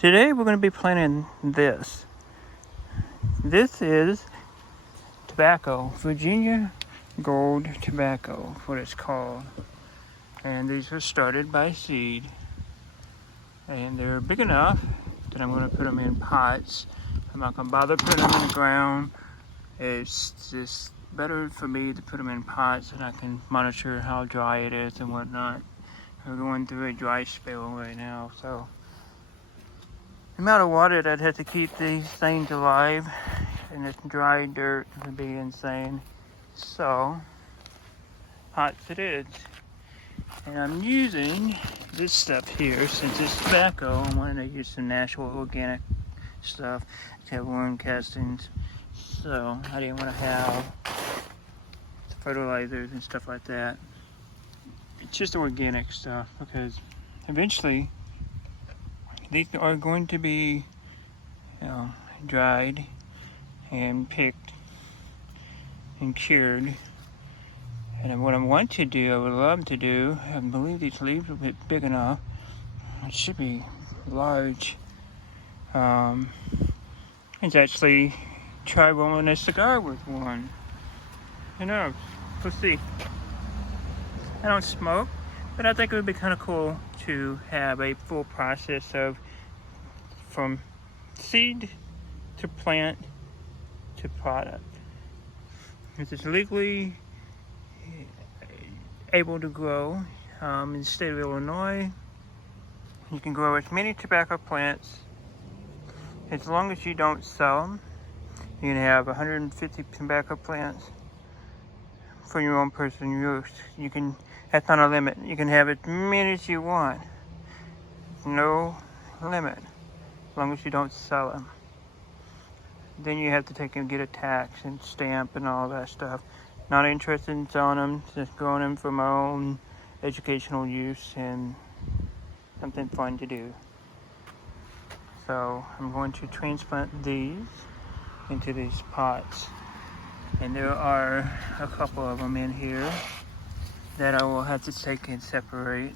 Today we're going to be planting this. This is tobacco, Virginia Gold Tobacco, what it's called. And these are started by seed. And they're big enough that I'm going to put them in pots. I'm not going to bother putting them in the ground. It's just better for me to put them in pots and I can monitor how dry it is and whatnot. We're going through a dry spell right now, so the amount of water that I'd have to keep these things alive in this dry dirt would be insane. So, pots it is. And I'm using this stuff here, since it's tobacco, I wanted to use some natural organic stuff to have worm castings. So, I didn't want to have fertilizers and stuff like that. It's just organic stuff, because eventually these are going to be, dried and picked and cured. And what I want to do, I would love to do, I believe these leaves are a bit big enough. It should be large. It's actually try rolling a cigar with one. Who knows? We'll see. I don't smoke, but I think it would be kind of cool to have a full process of from seed to plant to product. If it's legally able to grow in the state of Illinois, you can grow as many tobacco plants as long as you don't sell them. You can have 150 tobacco plants for your own personal use. You can, that's not a limit. You can have as many as you want. No limit, as long as you don't sell them. Then you have to take and get a tax and stamp and all that stuff. Not interested in selling them, just growing them for my own educational use and something fun to do. So I'm going to transplant these into these pots. And there are a couple of them in here that I will have to take and separate.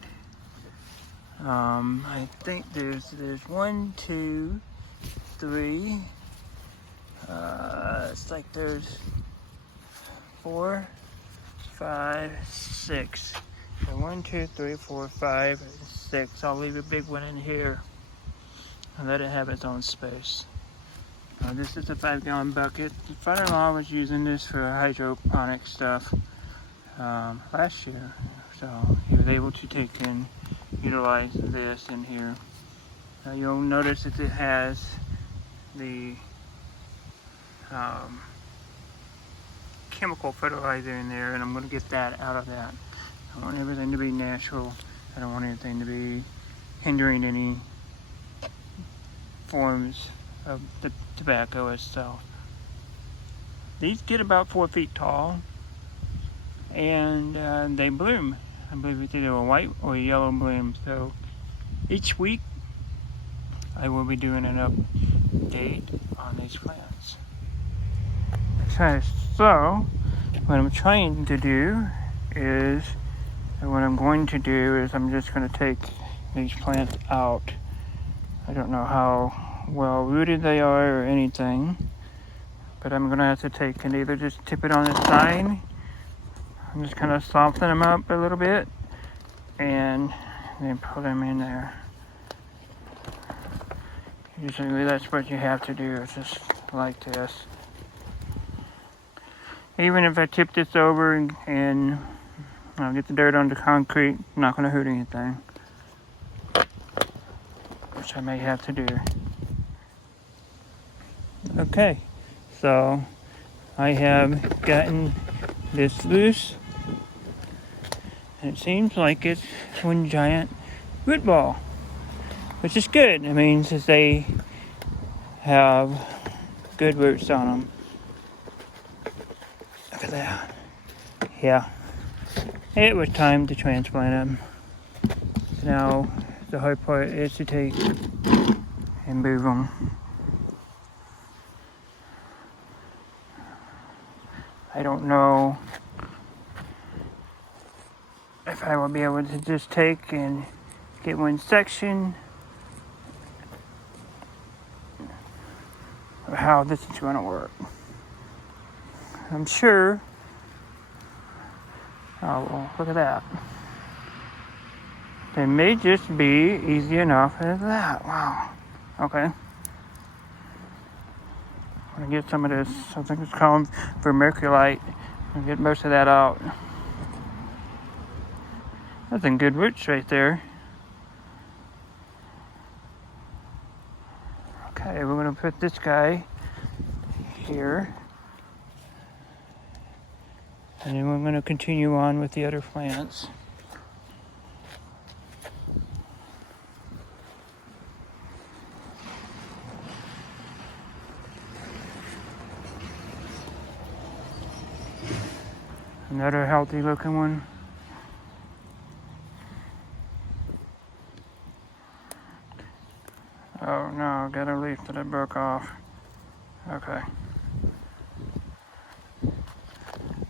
I think there's 1, 2, 3. It's like there's 4, 5, 6. So 1, 2, 3, 4, 5, 6. I'll leave a big one in here and let it have its own space. This is a 5-gallon bucket. The father-in-law was using this for hydroponic stuff last year, so he was able to take and utilize this in here. You'll notice that it has the chemical fertilizer in there, and I'm going to get that out of that. I want everything to be natural. I don't want anything to be hindering any forms of the tobacco itself. These get about 4 feet tall, and they bloom. I believe it's either a white or a yellow bloom. So each week I will be doing an update on these plants. Okay, so what I'm trying to do is, I'm just going to take these plants out. I don't know how well rooted they are or anything, but I'm going to have to take and either just tip it on the side. I'm just kind of soften them up a little bit and then put them in there. Usually that's what you have to do, it's just like this. Even if I tip this over and I'll get the dirt on the concrete, not going to hurt anything, which I may have to do. Okay, so I have gotten this loose, and it seems like it's one giant root ball, which is good. It means that they have good roots on them. Look at that. Yeah, it was time to transplant them. So now the hard part is to take and move them. I don't know if I will be able to just take and get one section how this is going to work. I'm sure. Oh, well, look at that. They may just be easy enough as that. Wow. Okay. I'm going to get some of this, I think it's called vermiculite, and get most of that out. That's some good roots right there. Okay, we're going to put this guy here. And then we're going to continue on with the other plants. Another healthy looking one. Oh no, got a leaf that I broke off. Okay.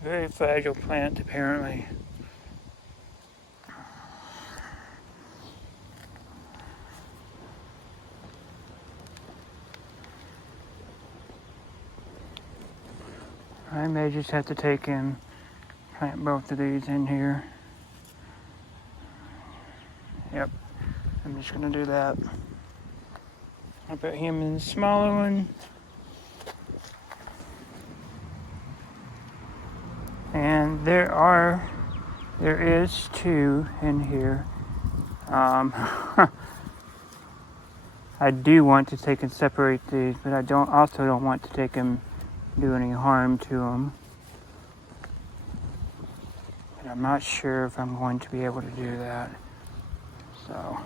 Very fragile plant apparently. I may just have to plant both of these in here. Yep, I'm just gonna do that. I'll put him in the smaller one. And there is 2 in here. I do want to take and separate these, but I also don't want to take and do any harm to them. But I'm not sure if I'm going to be able to do that. So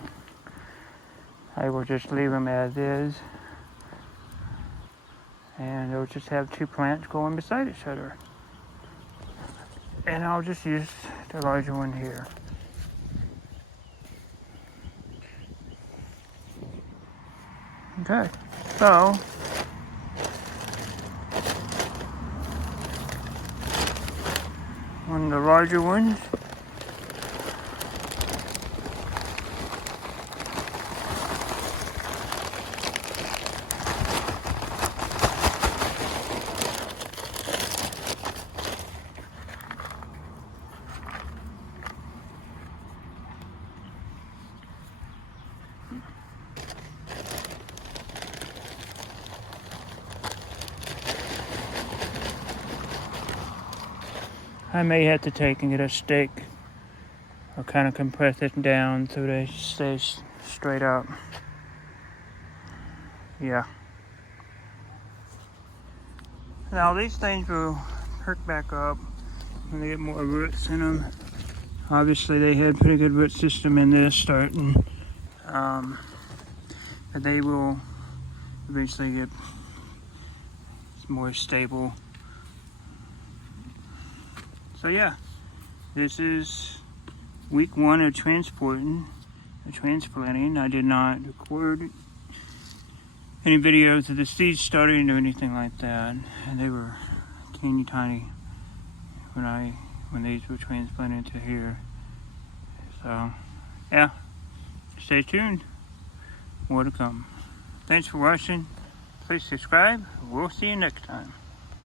I will just leave them as is. And they'll just have 2 plants going beside each other. And I'll just use the larger one here. Okay, so one of the larger ones. I may have to take and get a stick or kind of compress it down so they stay straight up. Yeah. Now these things will perk back up when they get more roots in them. Obviously they had pretty good root system in this starting, but they will eventually get more stable. So yeah, this is week 1 of transplanting. I did not record any videos of the seeds starting or anything like that. And they were teeny tiny when these were transplanted to here. So yeah, stay tuned. More to come. Thanks for watching. Please subscribe. We'll see you next time.